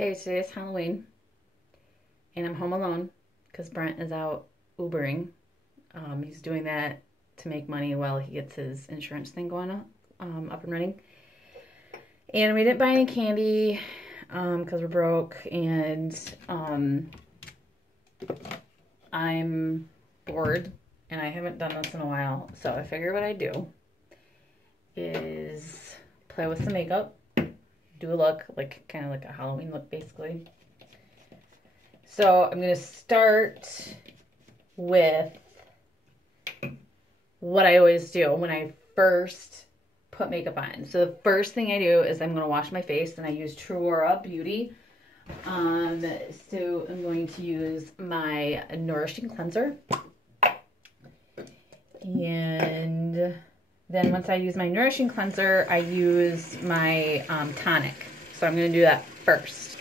Okay, today's Halloween, and I'm home alone because Brent is out Ubering. He's doing that to make money while he gets his insurance thing going up and running. And we didn't buy any candy because we're broke, and I'm bored, and I haven't done this in a while. So I figured what I do is play with some makeup, do a look, like kind of like a Halloween look, basically. So I'm going to start with what I always do when I first put makeup on. So the first thing I do is I'm going to wash my face, and I use Truora Beauty. So I'm going to use my Nourishing Cleanser. And then once I use my Nourishing Cleanser, I use my tonic. So I'm going to do that first.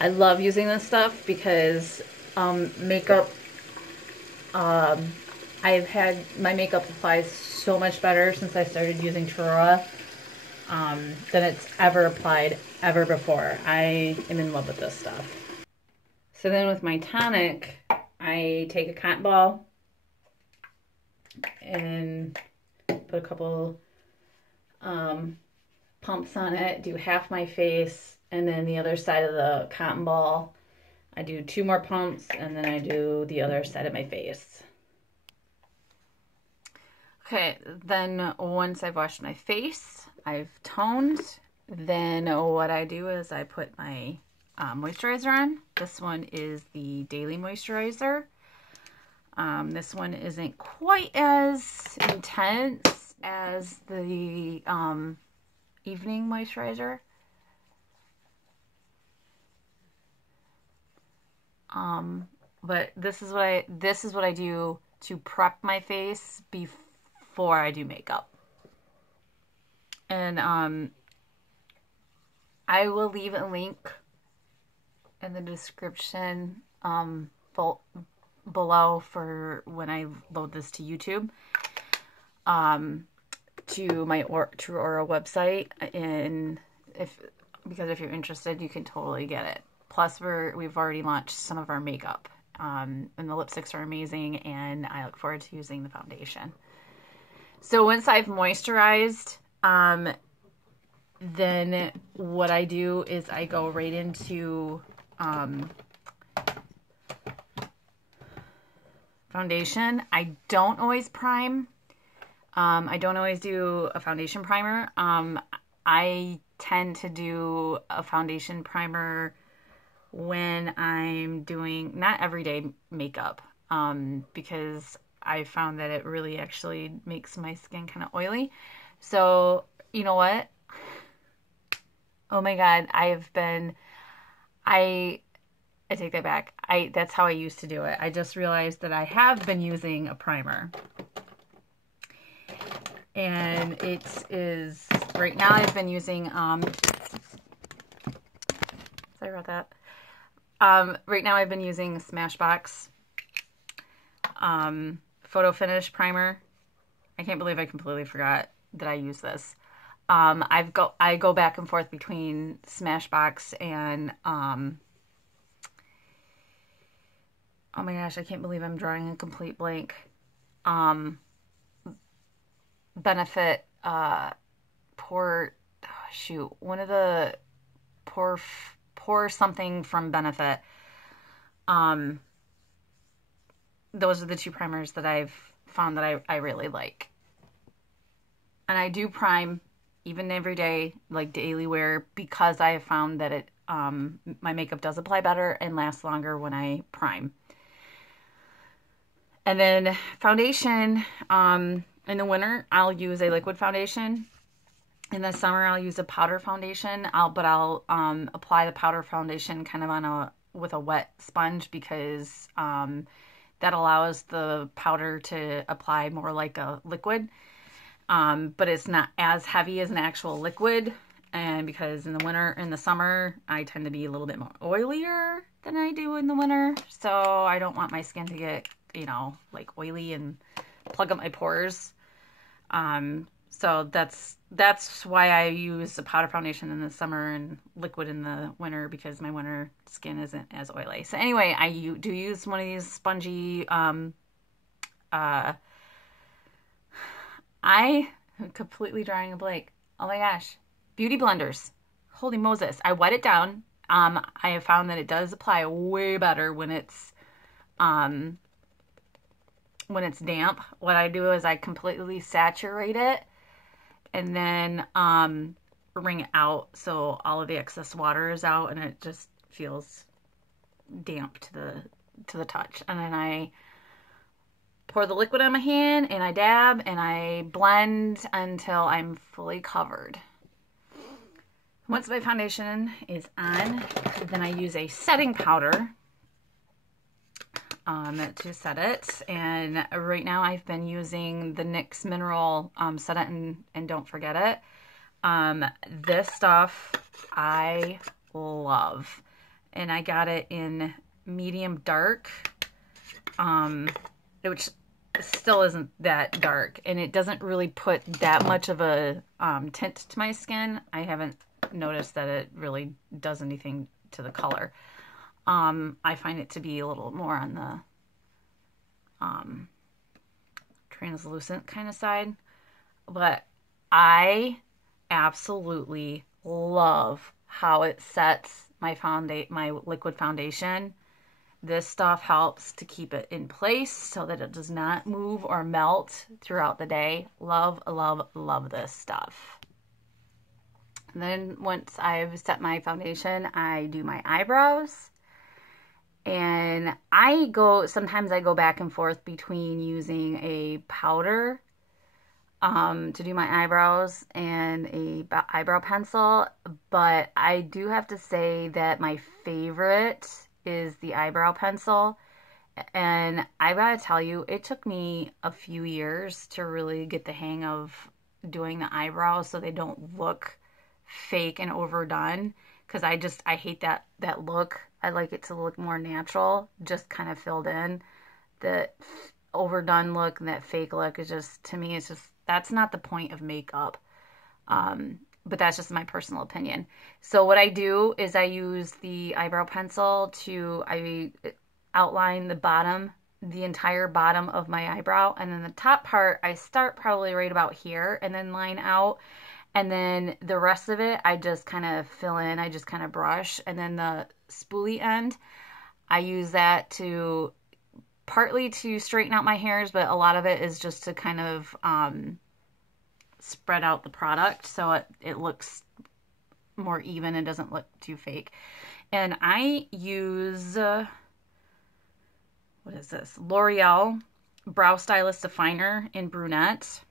I love using this stuff because makeup, I've had my makeup applies so much better since I started using Truora than it's ever applied ever before. I am in love with this stuff. So then with my tonic, I take a cotton ball and put a couple pumps on it, do half my face, and then the other side of the cotton ball, I do 2 more pumps, and then I do the other side of my face. Okay, then once I've washed my face, I've toned, then what I do is I put my moisturizer on. This one is the Daily Moisturizer. This one isn't quite as intense as the Evening Moisturizer. But this is what I do to prep my face before I do makeup. And I will leave a link in the description below for when I load this to YouTube, to my Truora website, and because if you're interested, you can totally get it. Plus, we've already launched some of our makeup, and the lipsticks are amazing, and I look forward to using the foundation. So once I've moisturized, then what I do is I go right into foundation. I don't always prime. I don't always do a foundation primer. I tend to do a foundation primer when I'm doing not everyday makeup, because I found that it really actually makes my skin kind of oily. So you know what? Oh my God, I take that back. That's how I used to do it. I just realized that I have been using a primer. And it is, right now I've been using, sorry about that. Right now I've been using Smashbox Photo Finish Primer. I can't believe I completely forgot that I use this. I go back and forth between Smashbox and, oh my gosh, I can't believe I'm drawing a complete blank. Benefit, one of the Pore something from Benefit. Those are the 2 primers that I've found that I really like. And I do prime even every day, like daily wear, because I have found that my makeup does apply better and lasts longer when I prime. And then foundation, in the winter, I'll use a liquid foundation. In the summer, I'll use a powder foundation. I'll apply the powder foundation kind of with a wet sponge, because that allows the powder to apply more like a liquid. But it's not as heavy as an actual liquid. And because in the summer, I tend to be a little bit more oilier than I do in the winter. So I don't want my skin to get, like oily and plug up my pores. So that's why I use a powder foundation in the summer and liquid in the winter, because my winter skin isn't as oily. So anyway, I do use one of these spongy, uh, I am completely drawing a blank. Oh my gosh. Beauty blenders. Holy Moses. I wet it down. I have found that it does apply way better um, when it's damp. What I do is I completely saturate it and then wring it out so all of the excess water is out and it just feels damp to the touch. And then I pour the liquid on my hand and I dab and I blend until I'm fully covered. Once my foundation is on, then I use a setting powder to set it. And right now I've been using the NYX Mineral Set It and Don't Forget It. This stuff I love. And I got it in medium dark, which still isn't that dark. And it doesn't really put that much of a tint to my skin. I haven't noticed that it really does anything to the color. I find it to be a little more on the translucent kind of side, but I absolutely love how it sets my liquid foundation. This stuff helps to keep it in place so that it does not move or melt throughout the day. Love, love, love this stuff. And then once I've set my foundation, I do my eyebrows. And sometimes I go back and forth between using a powder to do my eyebrows and a eyebrow pencil. But I do have to say that my favorite is the eyebrow pencil. And I gotta tell you, it took me a few years to really get the hang of doing the eyebrows so they don't look fake and overdone, because I hate that look. I like it to look more natural, just kind of filled in. The overdone look and that fake look is just, to me, it's just, that's not the point of makeup. But that's just my personal opinion. So what I do is I use the eyebrow pencil I outline the entire bottom of my eyebrow, and then the top part, I start probably right about here and then line out. And then the rest of it, I just kind of fill in, I just kind of brush. And then the spoolie end, I use that partly to straighten out my hairs, but a lot of it is just to kind of spread out the product so it looks more even and doesn't look too fake. And I use, what is this? L'Oreal Brow Stylist Definer in Brunette.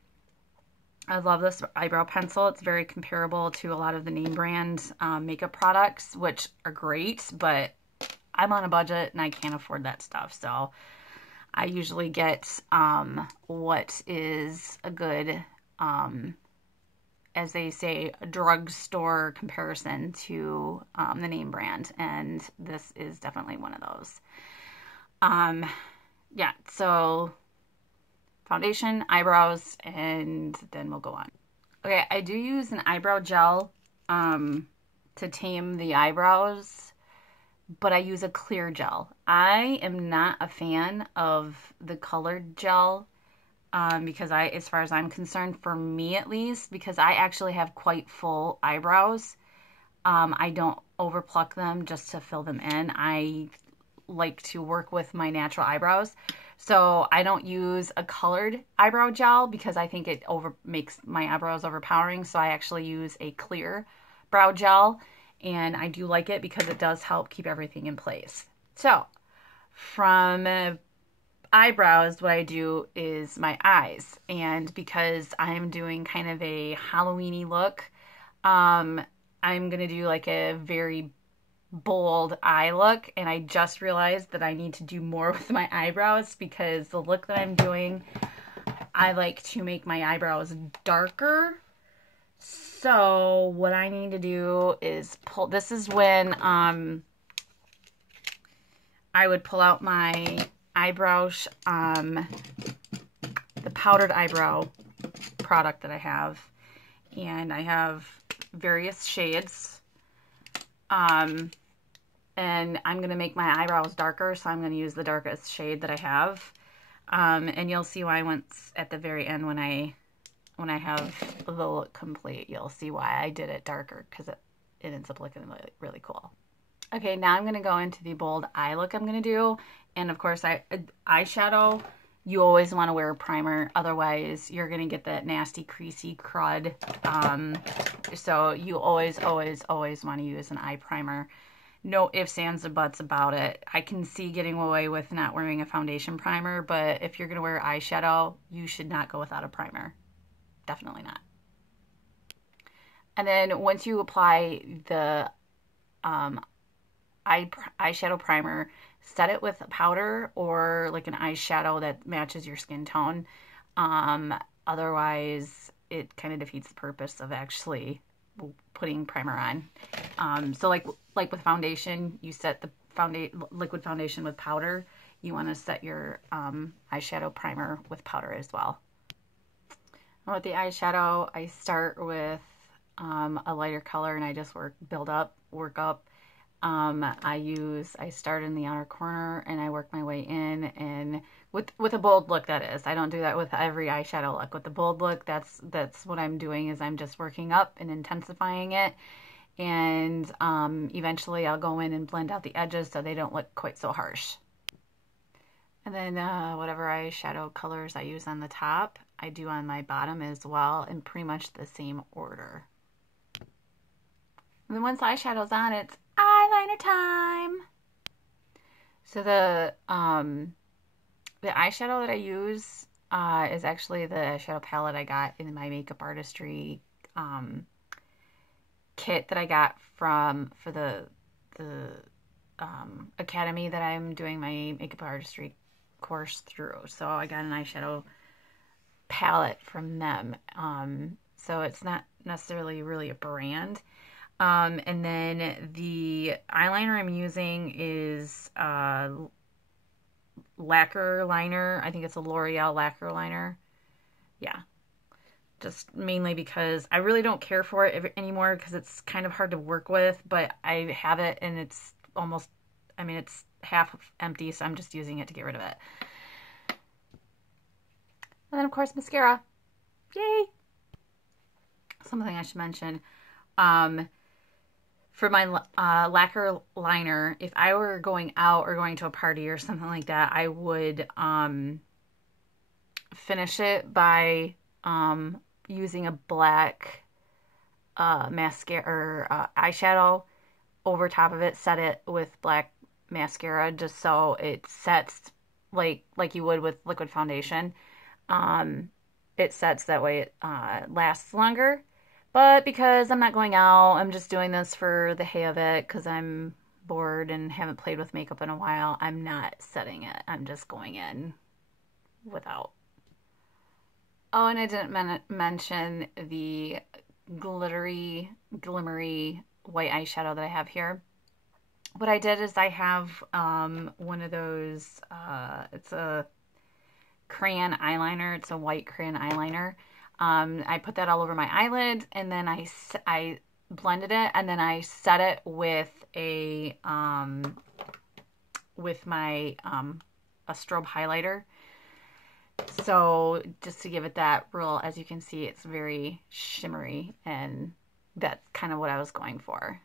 I love this eyebrow pencil. It's very comparable to a lot of the name brand makeup products, which are great, but I'm on a budget and I can't afford that stuff. So I usually get what is a good, as they say, a drugstore comparison to the name brand. And this is definitely one of those. Yeah, so foundation, eyebrows, and then we'll go on. Okay, I do use an eyebrow gel to tame the eyebrows, but I use a clear gel. I am not a fan of the colored gel because as far as I'm concerned, for me at least, because I actually have quite full eyebrows. I don't overpluck them just to fill them in. I like to work with my natural eyebrows. So I don't use a colored eyebrow gel because I think it makes my eyebrows overpowering. So I actually use a clear brow gel, and I do like it because it does help keep everything in place. So from eyebrows, what I do is my eyes. And because I'm doing kind of a Halloween-y look, I'm going to do like a very bold eye look, and I just realized that I need to do more with my eyebrows because the look that I'm doing, I like to make my eyebrows darker. So what I need to do is this is when I would pull out my eyebrow, the powdered eyebrow product that I have. And I have various shades. And I'm going to make my eyebrows darker, so I'm going to use the darkest shade that I have. And you'll see why once at the very end when I have the look complete, you'll see why I did it darker, because it ends up looking really, really cool. Okay, now I'm going to go into the bold eye look I'm going to do. And of course, eyeshadow, you always want to wear a primer. Otherwise, you're going to get that nasty, creasy crud. So you always, always, always want to use an eye primer. No ifs, ands, or buts about it. I can see getting away with not wearing a foundation primer, but if you're going to wear eyeshadow, you should not go without a primer. Definitely not. And then once you apply the eyeshadow primer, set it with a powder or like an eyeshadow that matches your skin tone. Otherwise, it kind of defeats the purpose of actually putting primer on. So like with foundation, you set the liquid foundation with powder. You want to set your eyeshadow primer with powder as well. And with the eyeshadow, I start with a lighter color and I just work up. I start in the outer corner and I work my way in, and with a bold look, that is. I don't do that with every eyeshadow look. With the bold look, that's what I'm doing, is I'm just working up and intensifying it, and eventually I'll go in and blend out the edges so they don't look quite so harsh. And then whatever eyeshadow colors I use on the top, I do on my bottom as well, in pretty much the same order. And then once the eyeshadow's on, it's eyeliner time. So the eyeshadow that I use is actually the eyeshadow palette I got in my makeup artistry kit that I got for the academy that I'm doing my makeup artistry course through. So I got an eyeshadow palette from them. So it's not necessarily really a brand. And then the eyeliner I'm using is lacquer liner. I think it's a L'Oreal lacquer liner. Yeah. Just mainly because I really don't care for it anymore, because it's kind of hard to work with, but I have it and it's almost, it's half empty, so I'm just using it to get rid of it. And then of course mascara. Yay! Something I should mention. For my lacquer liner, if I were going out or going to a party or something like that, I would finish it by using a black mascara or eyeshadow over top of it. Set it with black mascara just so it sets like you would with liquid foundation. It sets that way, it lasts longer. But because I'm not going out, I'm just doing this for the hay of it, because I'm bored and haven't played with makeup in a while, I'm not setting it. I'm just going in without. Oh, and I didn't mention the glittery, glimmery white eyeshadow that I have here. What I did is I have one of those, it's a crayon eyeliner. It's a white crayon eyeliner. I put that all over my eyelid, and then I blended it, and then I set it with a strobe highlighter. So just to give it that real, as you can see, it's very shimmery, and that's kind of what I was going for.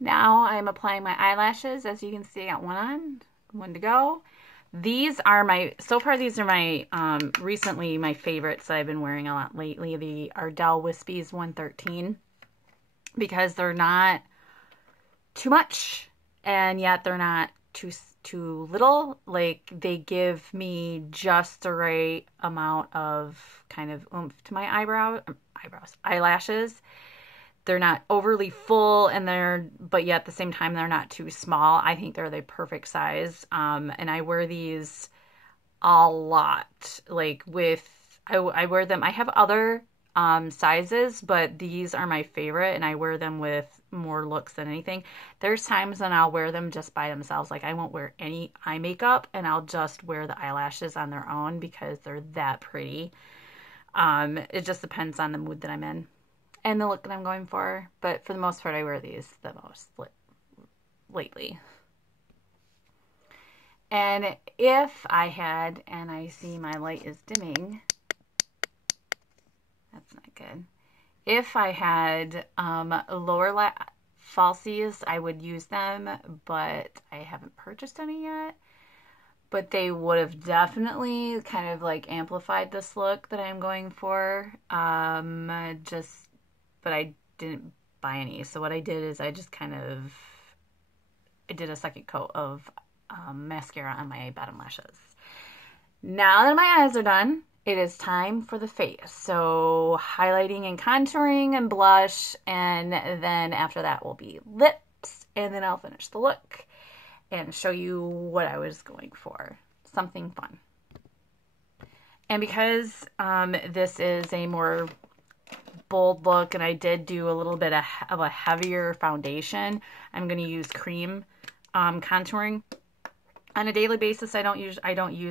Now I'm applying my eyelashes. As you can see, I got one on, one to go. These are my recently my favorites that I've been wearing a lot lately, the Ardell Wispies 113, because they're not too much and yet they're not too little. Like, they give me just the right amount of kind of oomph to my eyelashes. They're not overly full, but yet at the same time, they're not too small. I think they're the perfect size. And I wear these a lot. Like I wear them. I have other sizes, but these are my favorite, and I wear them with more looks than anything. There's times when I'll wear them just by themselves. Like, I won't wear any eye makeup, and I'll just wear the eyelashes on their own because they're that pretty. It just depends on the mood that I'm in and the look that I'm going for. But for the most part, I wear these the most lately. And if I had, and I see my light is dimming, that's not good. If I had lower falsies, I would use them, but I haven't purchased any yet. But they would have definitely kind of like amplified this look that I'm going for. But I didn't buy any. So what I did is I just I did a second coat of mascara on my bottom lashes. Now that my eyes are done, it is time for the face. So highlighting and contouring and blush, and then after that will be lips, and then I'll finish the look and show you what I was going for. Something fun. And because this is a more bold look and I did do a little bit of a heavier foundation, I'm going to use cream contouring. On a daily basis, I don't use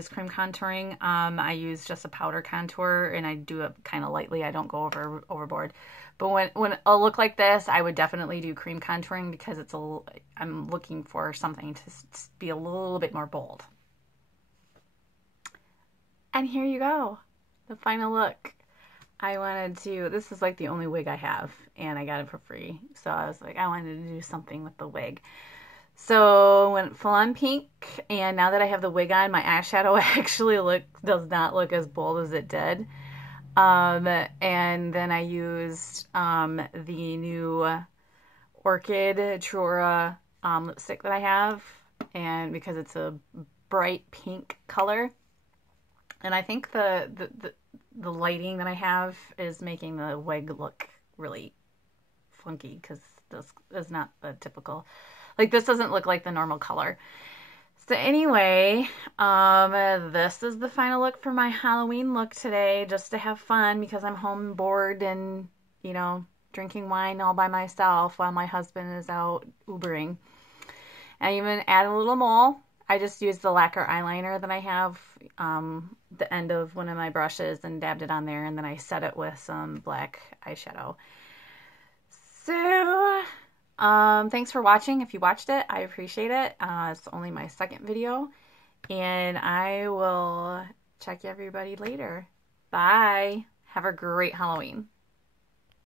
cream contouring. I use just a powder contour, and I do it kind of lightly. I don't go overboard. But when a look like this, I would definitely do cream contouring because I'm looking for something to be a little bit more bold. And here you go, the final look. This is like the only wig I have, and I got it for free. So I was like, I wanted to do something with the wig. So went full on pink, and now that I have the wig on, my eyeshadow actually does not look as bold as it did. And then I used the new Orchid True Aura lipstick that I have, and because it's a bright pink color, and I think the lighting that I have is making the wig look really funky because this is not the typical. Like, this doesn't look like the normal color. So anyway, this is the final look for my Halloween look today, just to have fun because I'm home bored and, you know, drinking wine all by myself while my husband is out Ubering. I even add a little mole. I just used the lacquer eyeliner that I have, the end of one of my brushes, and dabbed it on there, and then I set it with some black eyeshadow. So thanks for watching. If you watched it, I appreciate it. It's only my second video, and I will check everybody later. Bye. Have a great Halloween.